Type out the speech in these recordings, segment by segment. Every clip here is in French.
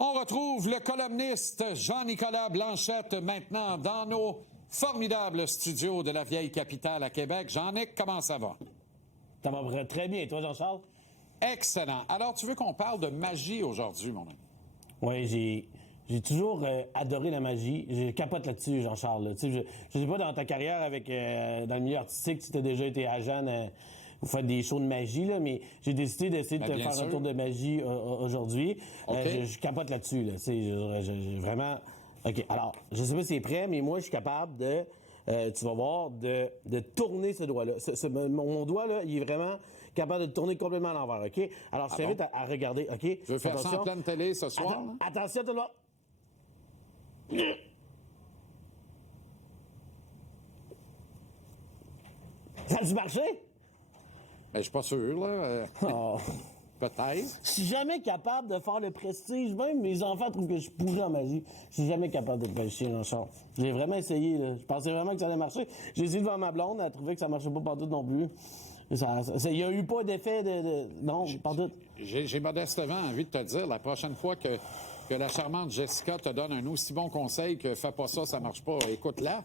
On retrouve le columniste Jean-Nicolas Blanchette maintenant dans nos formidables studios de la vieille capitale à Québec. Jean-Nic, comment ça va? Ça va très bien. Et toi, Jean-Charles? Excellent. Alors, tu veux qu'on parle de magie aujourd'hui, mon ami? Oui, j'ai toujours adoré la magie. Je capote là-dessus, Jean-Charles. Tu sais, je sais pas, dans ta carrière avec dans le milieu artistique, tu as déjà été agent, vous faites des shows de magie, là, mais j'ai décidé d'essayer de te faire un tour de magie aujourd'hui. Okay. Je capote là-dessus. Là. Je vraiment... OK, alors, je sais pas si c'est prêt, mais moi, je suis capable de... tu vas voir, de tourner ce doigt-là. Mon doigt, là, il est vraiment capable de tourner complètement à l'envers, OK? Alors, je t'invite à regarder, OK? Je veux faire ça en pleine télé ce soir. Attention, tout le monde. Ça a dû marcher? Ben, je suis pas sûr, là. Oh. Peut-être. Je suis jamais capable de faire le prestige. Même mes enfants trouvent que je suis pourri en magie. Je suis jamais capable de pêcher en char. J'ai vraiment essayé, là. Je pensais vraiment que ça allait marcher. J'ai essayé devant ma blonde, elle a trouvé que ça marchait pas partout non plus. Il y a eu pas d'effet non, partout. J'ai modestement envie de te dire, la prochaine fois que la charmante Jessica te donne un aussi bon conseil que fais pas ça, ça marche pas, écoute-la.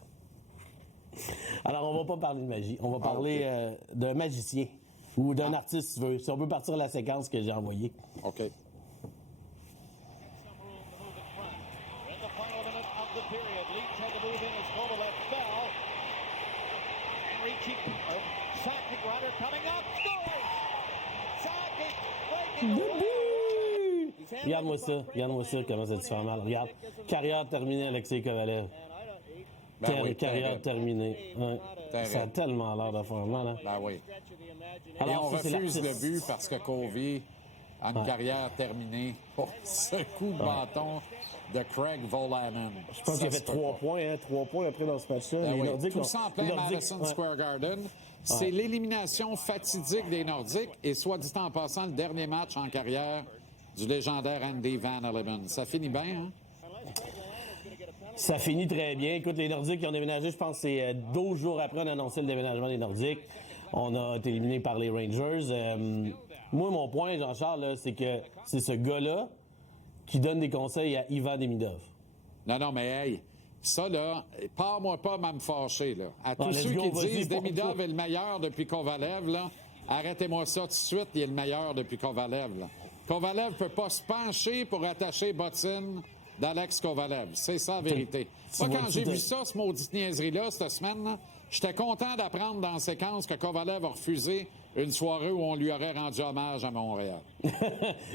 Alors, on va pas parler de magie. On va parler d'un magicien. Ou d'un artiste, si tu veux. Si on peut partir de la séquence que j'ai envoyée. OK. Regarde-moi ça, comment ça te fait mal. Regarde, carrière terminée, Alexei Kovalev. Carrière terminée. Ouais. Ça a tellement l'air de faire mal. Hein? Ben oui. Alors, et on refuse le but parce que Covey a une carrière terminée pour ce coup de bâton de Craig Volanen. Je pense qu'il a fait 3 points, hein, 3 points après dans ce match-là. Ben oui. Tout ça en plein Madison Square Garden. C'est l'élimination fatidique des Nordiques et soit dit en passant, le dernier match en carrière du légendaire Andy Van Leeuwen. Ça finit bien, hein? Ça finit très bien. Écoute, les Nordiques qui ont déménagé, je pense que c'est 12 jours après on a annoncé le déménagement des Nordiques. On a été éliminé par les Rangers. Moi, mon point, Jean-Charles, là, c'est que c'est ce gars-là qui donne des conseils à Ivan Demidov. Non, mais hey, ça, là, pars-moi pas à me fâcher, là. À tous ceux qui disent Demidov est le meilleur depuis Kovalev, là, arrêtez-moi ça tout de suite, il est le meilleur depuis Kovalev, là. Kovalev peut pas se pencher pour attacher bottine d'Alex Kovalev. C'est ça la vérité. Moi, quand j'ai vu ça, ce maudite niaiserie-là, cette semaine, j'étais content d'apprendre dans la séquence que Kovalev a refusé une soirée où on lui aurait rendu hommage à Montréal.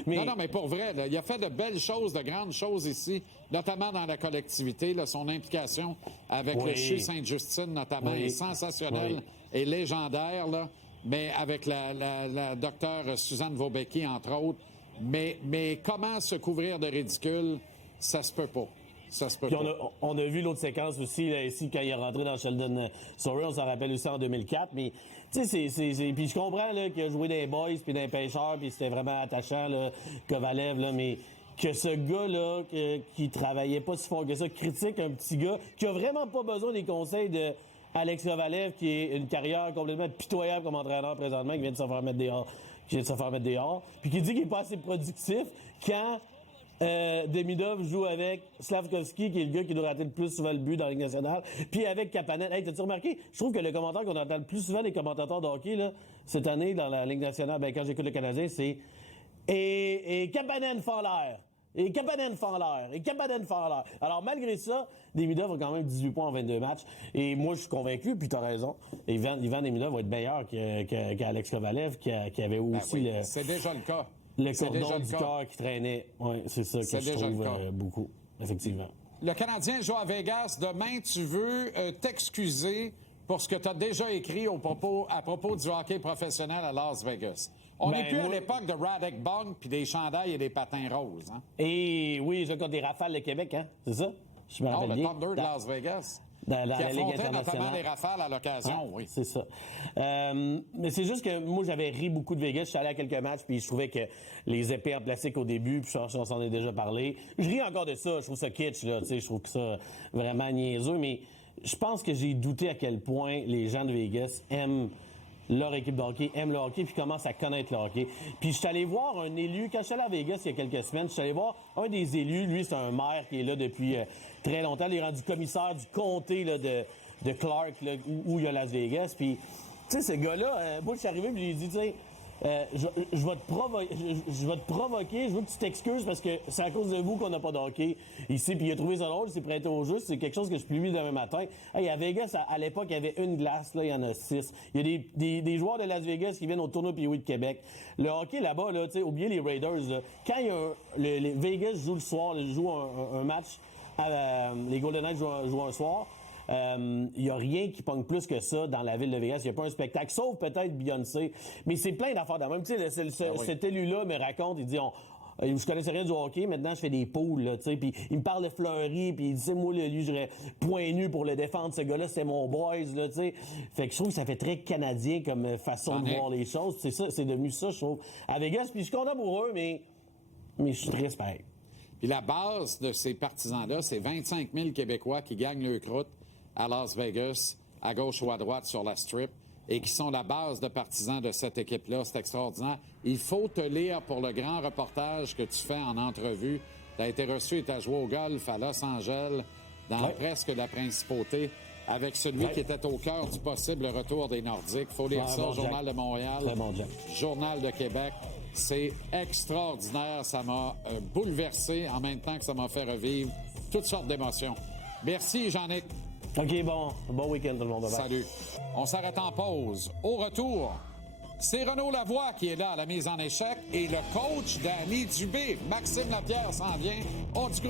Non, mais pour vrai, là, il a fait de belles choses, de grandes choses ici, notamment dans la collectivité. Là, son implication avec le CHU Sainte-Justine, notamment, est sensationnelle et légendaire, là, mais avec la docteure Suzanne Vaubecki, entre autres. Mais comment se couvrir de ridicule? Ça se peut pas. Ça se peut pas. On a vu l'autre séquence aussi, là, ici, quand il est rentré dans Sheldon Sorry, on s'en rappelle aussi en 2004, mais, tu sais, puis je comprends, là, qu'il a joué des boys puis des pêcheurs, puis c'était vraiment attachant, là, Kovalev, là, mais que ce gars-là, qui travaillait pas si fort que ça, critique un petit gars, qui a vraiment pas besoin des conseils de Alex Kovalev, qui est une carrière complètement pitoyable comme entraîneur présentement, qui vient de se faire mettre dehors, puis qui dit qu'il est pas assez productif quand Demidov joue avec Slavkovski, qui est le gars qui doit rater le plus souvent le but dans la Ligue nationale, puis avec Kapanen. Hey, t'as-tu remarqué? Je trouve que le commentaire qu'on entend le plus souvent les commentateurs de hockey, là, cette année, dans la Ligue nationale, quand j'écoute le Canadien, c'est et Kapanen fend l'air. Et Kapanen fend l'air. Et Kapanen fend l'air. Alors, malgré ça, Demidov a quand même 18 points en 22 matchs. Et moi, je suis convaincu, puis t'as raison. Ivan Demidov va être meilleur qu'Alex Kovalev, qui avait aussi le... C'est déjà le cas. Le cordon du cœur qui traînait. Oui, c'est ça que je trouve beaucoup, effectivement. Le Canadien joue à Vegas. Demain, tu veux t'excuser pour ce que tu as déjà écrit à propos du hockey professionnel à Las Vegas. On n'est plus à l'époque de Radek Bong puis des chandails et des patins roses. Hein? Et oui, ça contre des Rafales de Québec, hein? C'est ça? Je me rappelle bien. Le Thunder de Las Vegas. Dans la Ligue affrontait internationale. notamment les Rafales à l'occasion, oui. C'est ça. Mais c'est juste que moi, j'avais ri beaucoup de Vegas. Je suis allé à quelques matchs, puis je trouvais que les épées en plastique au début, puis on s'en est déjà parlé. Je ris encore de ça. Je trouve ça kitsch, là. Tu sais, je trouve que ça vraiment niaiseux. Mais je pense que j'ai douté à quel point les gens de Vegas aiment leur équipe de hockey, aiment le hockey, puis commencent à connaître le hockey. Puis je suis allé voir un élu, quand je suis allé à Vegas il y a quelques semaines, je suis allé voir un des élus, lui c'est un maire qui est là depuis très longtemps, il est rendu commissaire du comté là, de Clark, là, où il y a Las Vegas, puis tu sais, ce gars-là, moi je suis arrivé, puis j'ai dit, tu sais, je vais te provoquer, je veux que tu t'excuses parce que c'est à cause de vous qu'on n'a pas de hockey ici. Puis il a trouvé ça drôle, il s'est prêté au jeu. C'est quelque chose que je publie demain matin. Hey, à Vegas, à l'époque, il y avait une glace, là, il y en a 6. Il y a des joueurs de Las Vegas qui viennent au tournoi Pee-Wee de Québec. Le hockey là-bas, là, tu sais, oubliez les Raiders, là. Quand il y a les Vegas joue le soir, ils jouent un match, les Golden Knights jouent un soir. Il n'y a rien qui pogne plus que ça dans la ville de Vegas. Il n'y a pas un spectacle, sauf peut-être Beyoncé. Mais c'est plein d'affaires de même. Tu sais, cet élu-là me raconte, il dit, je connaissais rien du hockey, maintenant je fais des poules, là, tu sais, puis il me parle de Fleury, puis il dit, moi, lui, j'aurais point nu pour le défendre, ce gars-là, c'était mon boys, là, tu sais. Fait que je trouve que ça fait très canadien comme façon de voir les choses. C'est ça, c'est devenu ça, je trouve. À Vegas, puis je suis content pour eux, mais je suis triste, pareil. Puis la base de ces partisans-là, c'est 25 000 Québécois qui gagnent le croûte à Las Vegas, à gauche ou à droite sur la strip, et qui sont la base de partisans de cette équipe-là. C'est extraordinaire. Il faut te lire pour le grand reportage que tu fais en entrevue. Tu as été reçu et tu as joué au golf à Los Angeles, dans presque la principauté, avec celui qui était au cœur du possible retour des Nordiques. Il faut lire ça, Journal de Montréal, Journal de Québec. C'est extraordinaire. Ça m'a bouleversé en même temps que ça m'a fait revivre toutes sortes d'émotions. Merci, Jean-Nic. OK, bon week-end tout le monde. Salut. On s'arrête en pause. Au retour, c'est Renaud Lavoie qui est là à la mise en échec et le coach Danny Dubé. Maxime Lapierre s'en vient. On du gros